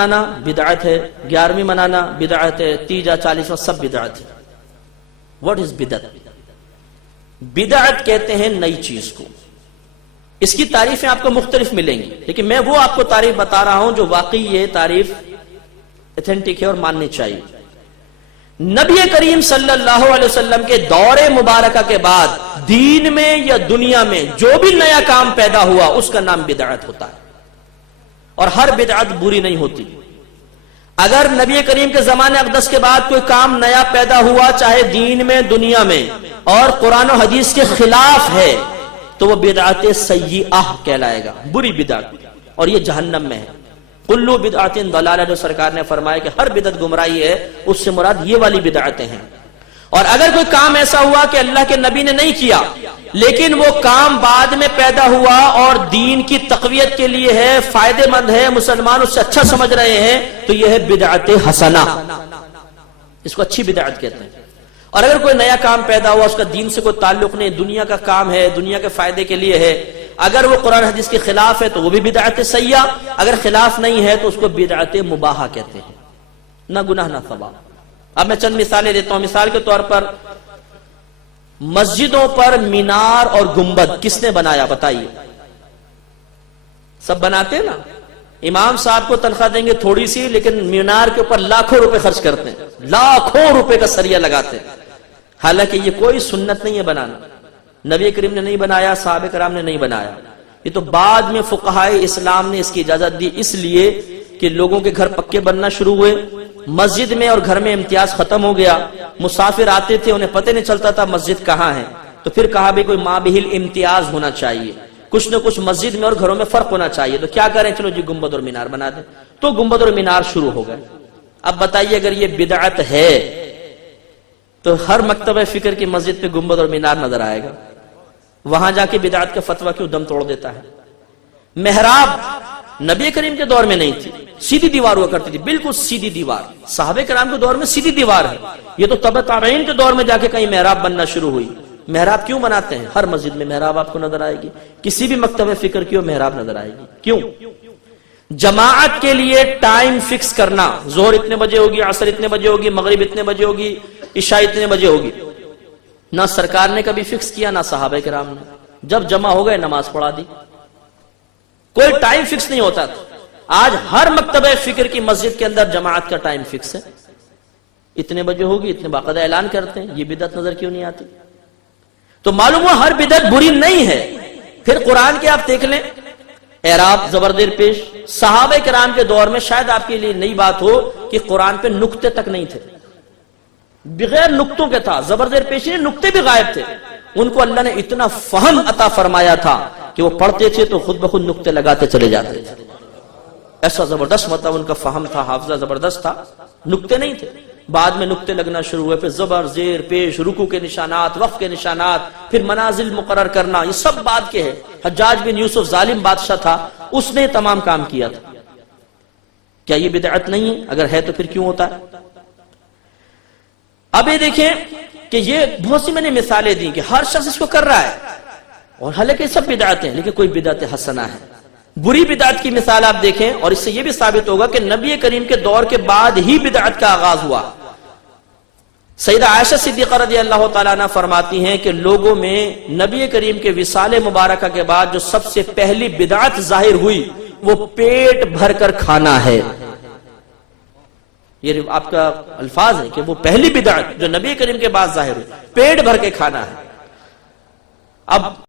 منانا بدعت ہے، 11ویں منانا بدعت ہے، تیجا 40واں سب بدعت ہے۔ واٹ از بدعت؟ بدعت کہتے ہیں نئی چیز کو۔ اس کی تعریفیں آپ کو مختلف ملیں گی، لیکن میں وہ آپ کو تعریف بتا رہا ہوں جو واقعی یہ تعریف ایتھینٹک ہے اور ماننی چاہیے۔ نبی کریم صلی اللہ علیہ وسلم کے دور مبارکہ کے بعد دین میں یا دنیا میں جو بھی نیا کام پیدا ہوا اس کا نام بدعت ہوتا ہے، اور ہر بدعت بری نہیں ہوتی۔ اگر نبی کریم کے زمانے اقدس کے بعد کوئی کام نیا پیدا ہوا چاہے دین میں دنیا میں اور قرآن و حدیث کے خلاف ہے تو وہ بدعت سیئہ کہلائے گا، بری بدعت، اور یہ جہنم میں ہے۔ کلو بدعت ضلالہ، جو سرکار نے فرمایا کہ ہر بدعت گمراہی ہے، اس سے مراد یہ والی بدعتیں ہیں۔ اور اگر کوئی کام ایسا ہوا کہ اللہ کے نبی نے نہیں کیا لیکن وہ کام بعد میں پیدا ہوا اور دین کی تقویت کے لیے ہے، فائدے مند ہے، مسلمان اس سے اچھا سمجھ رہے ہیں، تو یہ ہے بدعت حسنہ، اس کو اچھی بدعت کہتے ہیں۔ اور اگر کوئی نیا کام پیدا ہوا، اس کا دین سے کوئی تعلق نہیں، دنیا کا کام ہے، دنیا کے فائدے کے لیے ہے، اگر وہ قرآن حدیث کے خلاف ہے تو وہ بھی بدعت سیئہ، اگر خلاف نہیں ہے تو اس کو بدعت مباحہ کہتے ہیں، نہ گناہ نہ ثواب۔ اب میں چند مثالیں دیتا ہوں۔ مثال کے طور پر مسجدوں پر مینار اور گنبد کس نے بنایا بتائیے؟ سب بناتے ہیں نا؟ امام صاحب کو تنخواہ دیں گے تھوڑی سی، لیکن مینار کے اوپر لاکھوں روپے خرچ کرتے ہیں، لاکھوں روپے کا سریہ لگاتے ہیں، حالانکہ یہ کوئی سنت نہیں ہے بنانا، نبی کریم نے نہیں بنایا، صحابہ کرام نے نہیں بنایا، یہ تو بعد میں فقہائے اسلام نے اس کی اجازت دی، اس لیے کہ لوگوں کے گھر پکے بننا شروع ہوئے، مسجد میں اور گھر میں امتیاز ختم ہو گیا، مسافر آتے تھے انہیں پتہ نہیں چلتا تھا مسجد کہاں ہے، تو پھر کہا بھی کوئی مابہل امتیاز ہونا چاہیے، کچھ نہ کچھ مسجد میں اور گھروں میں فرق ہونا چاہیے، تو کیا کریں، چلو جی گنبد اور مینار بنا دیں، تو گنبد اور مینار شروع ہو گئے۔ اب بتائیے اگر یہ بدعت ہے تو ہر مکتبہ فکر کی مسجد پہ گنبد اور مینار نظر آئے گا، وہاں جا کے بدعت کا فتویٰ کیوں دم توڑ دیتا ہے؟ محراب نبی کریم کے دور میں نہیں تھی، سیدھی دیوار ہوا کرتی تھی، بالکل سیدھی دیوار، صحابہ کرام کے دور میں سیدھی دیوار ہے، یہ تو تبع تابعین کے دور میں جا کے کہیں محراب بننا شروع ہوئی۔ محراب کیوں بناتے ہیں؟ ہر مسجد میں محراب آپ کو نظر آئے گی، کسی بھی مکتبہ فکر کی محراب نظر آئے گی۔ کیوں؟ جماعت کے لیے ٹائم فکس کرنا، ظہر اتنے بجے ہوگی، عصر اتنے بجے ہوگی، مغرب اتنے بجے ہوگی، عشاء اتنے بجے ہوگی، نہ سرکار نے کبھی فکس کیا نہ صحابہ کرام نے، جب جمع ہو گئے نماز پڑھا دی، کوئی ٹائم فکس نہیں ہوتا تھا۔ آج ہر مکتبہ فکر کی مسجد کے اندر جماعت کا ٹائم فکس ہے، اتنے بجے ہوگی، اتنے باقاعدہ اعلان کرتے ہیں، یہ بدعت نظر کیوں نہیں آتی؟ تو معلوم ہوا ہر بدعت بری نہیں ہے۔ پھر قرآن کے آپ دیکھ لیں، اعراب زبردیر پیش، صحابہ کرام کے دور میں شاید آپ کے لیے نئی بات ہو کہ قرآن پہ نقطے تک نہیں تھے، بغیر نقطوں کے تھا، زبردیر پیشی نقطے بھی غائب تھے، ان کو اللہ نے اتنا فہم عطا فرمایا تھا کہ وہ پڑھتے تھے تو خود بخود نقطے لگاتے چلے جاتے تھے، ایسا زبردست مطلب ان کا فہم تھا، حافظہ زبردست تھا، نقطے نہیں تھے، بعد میں نقطے لگنا شروع ہوئے، پھر زبر زیر پیش، رکوع کے نشانات، وقف کے نشانات، پھر منازل مقرر کرنا، یہ سب بعد کے ہے۔ حجاج بن یوسف ظالم بادشاہ تھا، اس نے تمام کام کیا تھا، کیا یہ بدعت نہیں ہے؟ اگر ہے تو پھر کیوں ہوتا ہے؟ اب یہ دیکھیں کہ یہ بہت سی میں نے مثالیں دی کہ ہر شخص اس کو کر رہا ہے، اور حالانکہ سب بدعتیں ہیں، لیکن کوئی بدعت حسنہ ہے۔ بری بدعت کی مثال آپ دیکھیں، اور اس سے یہ بھی ثابت ہوگا کہ نبی کریم کے دور کے بعد ہی بدعت کا آغاز ہوا۔ سیدہ عائشہ صدیقہ رضی اللہ تعالیٰ عنہ فرماتی ہیں کہ لوگوں میں نبی کریم کے وصال مبارکہ کے بعد جو سب سے پہلی بدعت ظاہر ہوئی وہ پیٹ بھر کر کھانا ہے۔ یہ آپ کا الفاظ ہے کہ وہ پہلی بدعت جو نبی کریم کے بعد ظاہر ہوئی، پیٹ بھر کے کھانا ہے۔ اب